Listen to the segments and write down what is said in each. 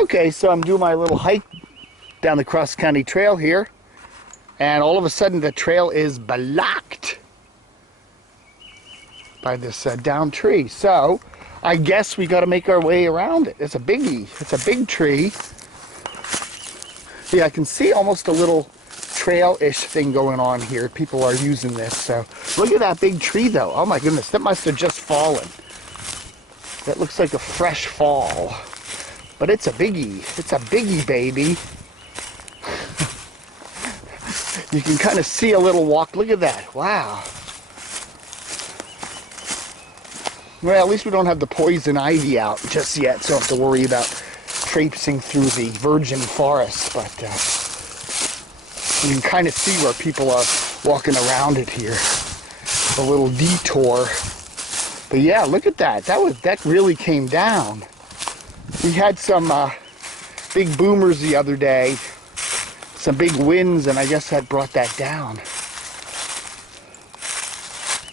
Okay, so I'm doing my little hike down the cross county trail here, and all of a sudden the trail is blocked by this downed tree. So I guess we got to make our way around it. It's a biggie. It's a big tree. See, I can see almost a little trail-ish thing going on here. People are using this. So look at that big tree, though. Oh my goodness, that must have just fallen. That looks like a fresh fall. But it's a biggie. It's a biggie, baby. You can kind of see a little walk. Look at that. Wow. Well, at least we don't have the poison ivy out just yet, so I don't have to worry about traipsing through the virgin forest. But you can kind of see where people are walking around it here. A little detour. But yeah, look at that. That really came down. We had some big boomers the other day, some big winds, and I guess that brought that down.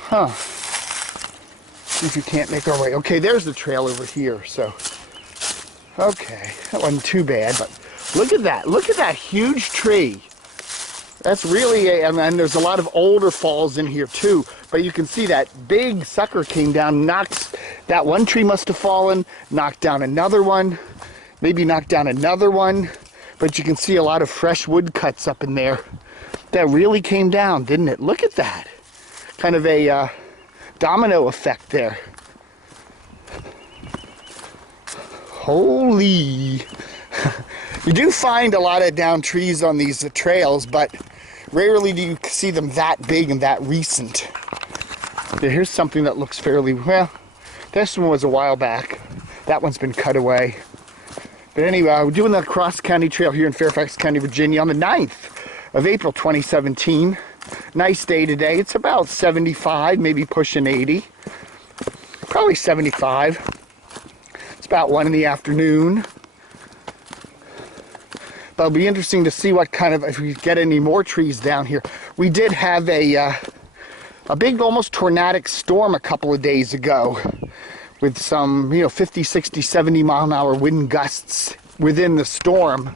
Huh. See if we can't make our way. Okay, there's the trail over here, so. Okay, that wasn't too bad, but look at that. Look at that huge tree. That's really, and there's a lot of older falls in here too, but you can see that big sucker came down, knocked, that one tree must have fallen, knocked down another one, maybe knocked down another one, but you can see a lot of fresh wood cuts up in there. That really came down, didn't it? Look at that. Kind of a domino effect there. Holy. You do find a lot of downed trees on these trails, but rarely do you see them that big and that recent. Here's something that looks fairly, well, this one was a while back. That one's been cut away. But anyway, we're doing the cross county trail here in Fairfax County, Virginia on the 9th of April 2017. Nice day today. It's about 75, maybe pushing 80. Probably 75. It's about 1 in the afternoon. But it'll be interesting to see what kind of, if we get any more trees down here. We did have a big, almost tornadic storm a couple of days ago with some, 50, 60, 70 mile an hour wind gusts within the storm.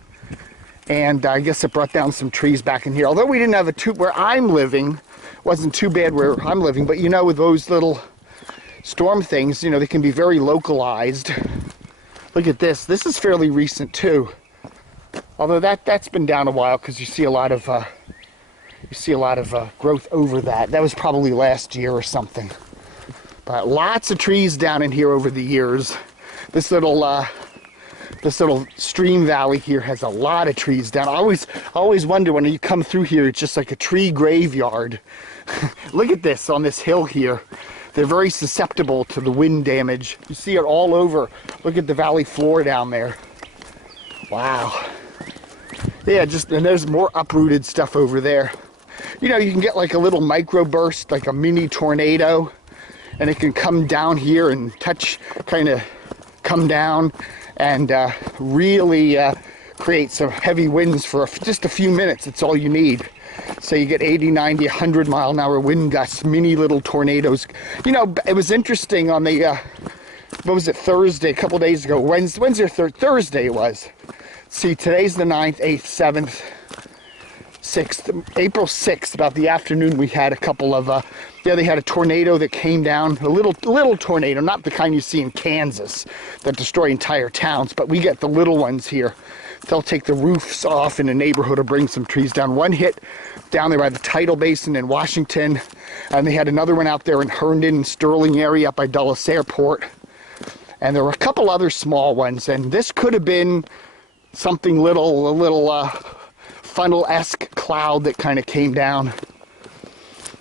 And I guess it brought down some trees back in here. Although we didn't have where I'm living, wasn't too bad where I'm living. But with those little storm things, they can be very localized. Look at this. This is fairly recent too. Although that's been down a while because you see a lot of growth over that. That was probably last year or something. But lots of trees down in here over the years. This little stream valley here has a lot of trees down. I always wonder when you come through here, it's just like a tree graveyard. Look at this on this hill here. They're very susceptible to the wind damage. You see it all over. Look at the valley floor down there. Wow. Yeah, and there's more uprooted stuff over there. You can get like a little microburst, like a mini tornado, and it can come down here and kind of come down and really create some heavy winds for just a few minutes. It's all you need. So you get 80, 90, 100 mile an hour wind gusts, mini little tornadoes. It was interesting on the, what was it, Thursday, a couple days ago, Wednesday or Thursday it was. See, today's the 9th, 8th, 7th, 6th, April 6th, about the afternoon, we had a couple of, they had a tornado that came down, a little tornado, not the kind you see in Kansas that destroy entire towns, but we get the little ones here. They'll take the roofs off in a neighborhood or bring some trees down. One hit down there by the tidal basin in Washington, and they had another one out there in Herndon, Sterling area up by Dulles Airport. And there were a couple other small ones, and this could have been something a little funnel-esque cloud that kind of came down.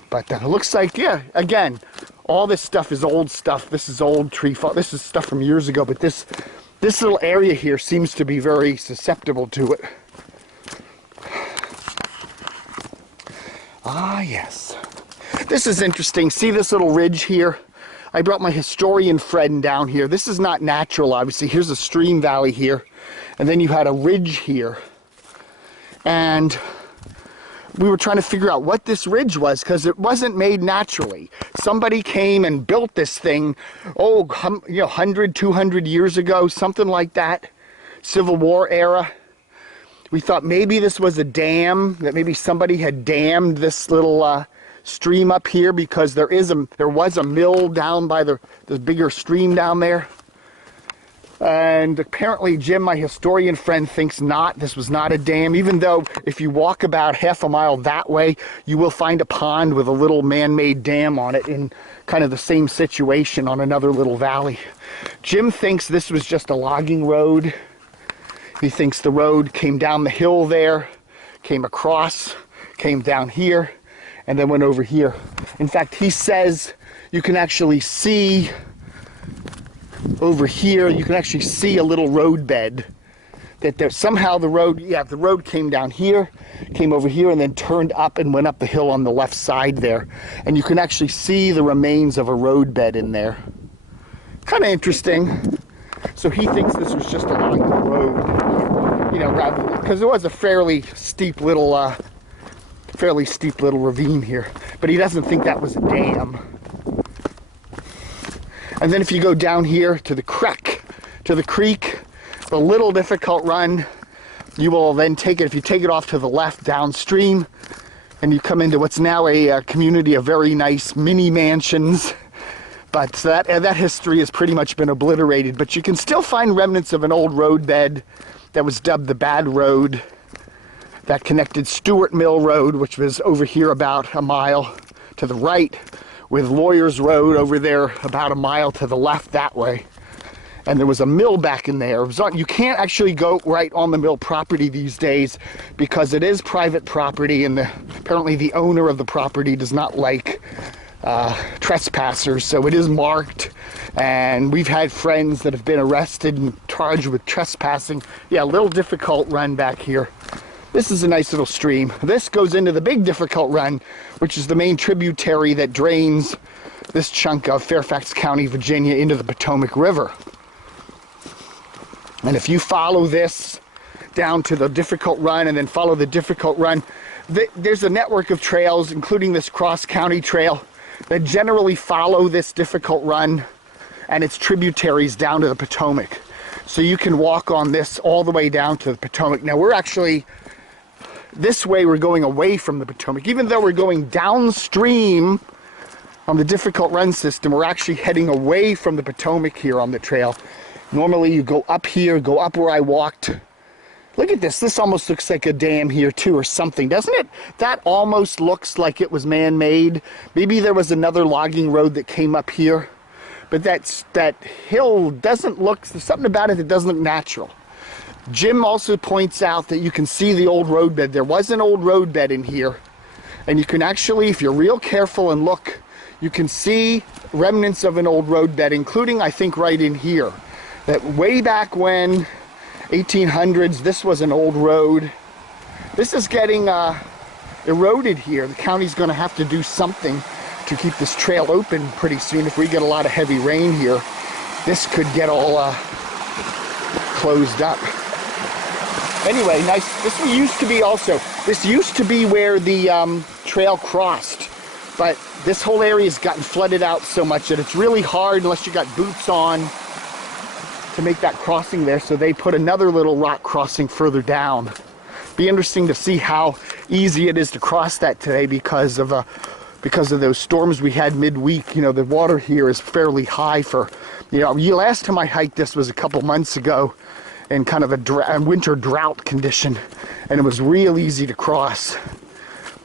But it looks like, yeah, again, all this stuff is old stuff. This is old tree fall. This is stuff from years ago, but this little area here seems to be very susceptible to it. Ah, yes. This is interesting. See this little ridge here? I brought my historian friend down here. This is not natural, obviously. Here's a stream valley here. And then you had a ridge here. And we were trying to figure out what this ridge was because it wasn't made naturally. Somebody came and built this thing, 100, 200 years ago, something like that. Civil War era. We thought maybe this was a dam, that maybe somebody had dammed this little stream up here, because there was a mill down by the bigger stream down there. And apparently Jim, my historian friend, thinks not. This was not a dam, even though if you walk about half a mile that way, you will find a pond with a little man-made dam on it in kind of the same situation on another little valley. Jim thinks this was just a logging road. He thinks the road came down the hill there, came across, came down here, and then went over here. In fact, he says you can actually see over here, you can actually see a little road bed. That there's somehow the road came down here, came over here, and then turned up and went up the hill on the left side there. And you can actually see the remains of a road bed in there. Kind of interesting. So he thinks this was just along the road, you know, rather because it was a fairly steep little ravine here. But he doesn't think that was a dam. And then if you go down here to the creek, the little difficult run, you will then take it, if you take it off to the left downstream, and you come into what's now a community of very nice mini mansions. But that history has pretty much been obliterated. But you can still find remnants of an old road bed that was dubbed the Bad Road, that connected Stewart Mill Road, which was over here about a mile to the right, with Lawyers Road over there about a mile to the left that way. And there was a mill back in there. You can't actually go right on the mill property these days because it is private property, and apparently the owner of the property does not like trespassers, so it is marked. And we've had friends that have been arrested and charged with trespassing. Yeah, a little difficult run back here. This is a nice little stream. This goes into the big difficult run, which is the main tributary that drains this chunk of Fairfax County, Virginia, into the Potomac River. And if you follow this down to the difficult run and then follow the difficult run, there's a network of trails, including this cross-county trail, that generally follow this difficult run and its tributaries down to the Potomac. So you can walk on this all the way down to the Potomac. Now we're actually, this way we're going away from the Potomac. Even though we're going downstream on the difficult run system, we're actually heading away from the Potomac here on the trail. Normally you go up here, go up where I walked. Look at this. This almost looks like a dam here too, or something, doesn't it? That almost looks like it was man-made. Maybe there was another logging road that came up here. But that hill doesn't look, there's something about it that doesn't look natural. Jim also points out that you can see the old road bed. There was an old road bed in here. And you can actually, if you're real careful and look, you can see remnants of an old road bed, including, I think, right in here. That way back when, 1800s, this was an old road. This is getting eroded here. The county's going to have to do something to keep this trail open pretty soon. If we get a lot of heavy rain here, this could get all closed up. Anyway, nice. This used to be where the trail crossed, but this whole area has gotten flooded out so much that it's really hard unless you got boots on to make that crossing there. So they put another little rock crossing further down. Be interesting to see how easy it is to cross that today because of those storms we had midweek. You know, the water here is fairly high for, you know, last time I hiked this was a couple months ago in kind of a winter drought condition, and it was real easy to cross.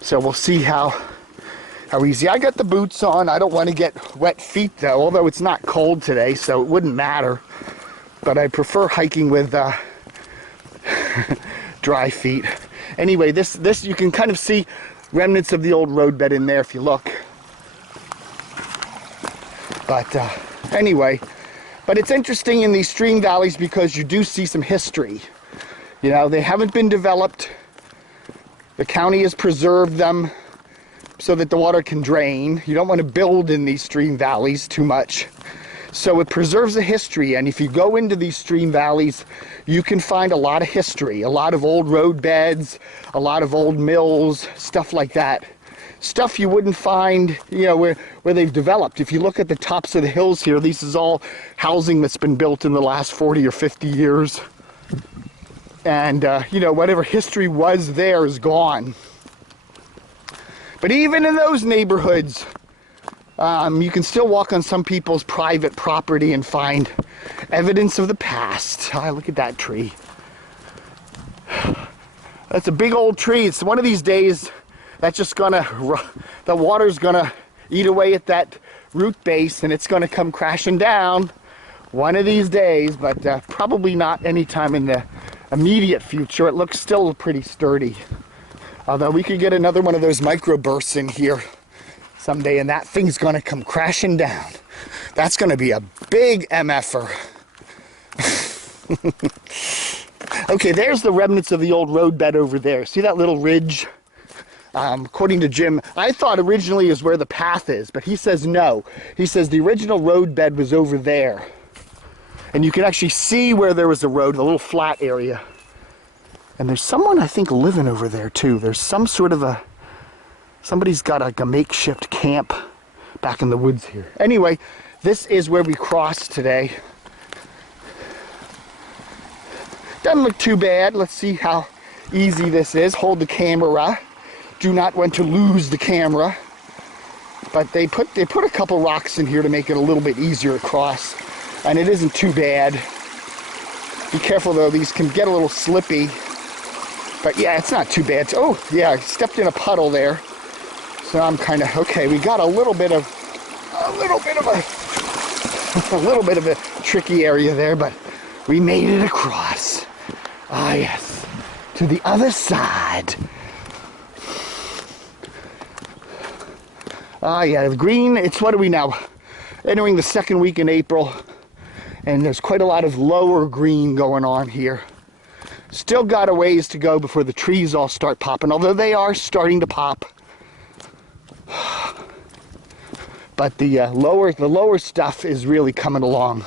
So we'll see how easy. I got the boots on. I don't want to get wet feet though, although it's not cold today, so it wouldn't matter. But I prefer hiking with dry feet. Anyway, this you can kind of see remnants of the old road bed in there if you look. But anyway, but it's interesting in these stream valleys because you do see some history. You know, they haven't been developed. The county has preserved them so that the water can drain. You don't want to build in these stream valleys too much. So it preserves the history, and if you go into these stream valleys, you can find a lot of history, a lot of old road beds, a lot of old mills, stuff like that. Stuff you wouldn't find, you know, where they've developed. If you look at the tops of the hills here, this is all housing that's been built in the last 40 or 50 years. And, you know, whatever history was there is gone. But even in those neighborhoods, you can still walk on some people's private property and find evidence of the past. Ah, look at that tree. That's a big old tree. It's one of these days that's just gonna, the water's gonna eat away at that root base and it's gonna come crashing down one of these days, but probably not anytime in the immediate future. It looks still pretty sturdy. Although we could get another one of those microbursts in here someday and that thing's gonna come crashing down. That's gonna be a big MFer. Okay, there's the remnants of the old roadbed over there. See that little ridge? According to Jim, I thought originally is where the path is, but he says no. He says the original roadbed was over there. And you can actually see where there was a road, a little flat area. And there's someone, I think, living over there, too. There's some sort of a... Somebody's got like a makeshift camp back in the woods here. Anyway, this is where we crossed today. Doesn't look too bad. Let's see how easy this is. Hold the camera. Do not want to lose the camera. But they put a couple rocks in here to make it a little bit easier to cross. And it isn't too bad. Be careful though, these can get a little slippy. But yeah, it's not too bad. Oh yeah, I stepped in a puddle there. So I'm kind of, okay, we got a little bit of a tricky area there, but we made it across. Ah yes, to the other side. Ah yeah, the green, it's, what are we now? Entering the second week in April. And there's quite a lot of lower green going on here. Still got a ways to go before the trees all start popping, although they are starting to pop. But the lower stuff is really coming along.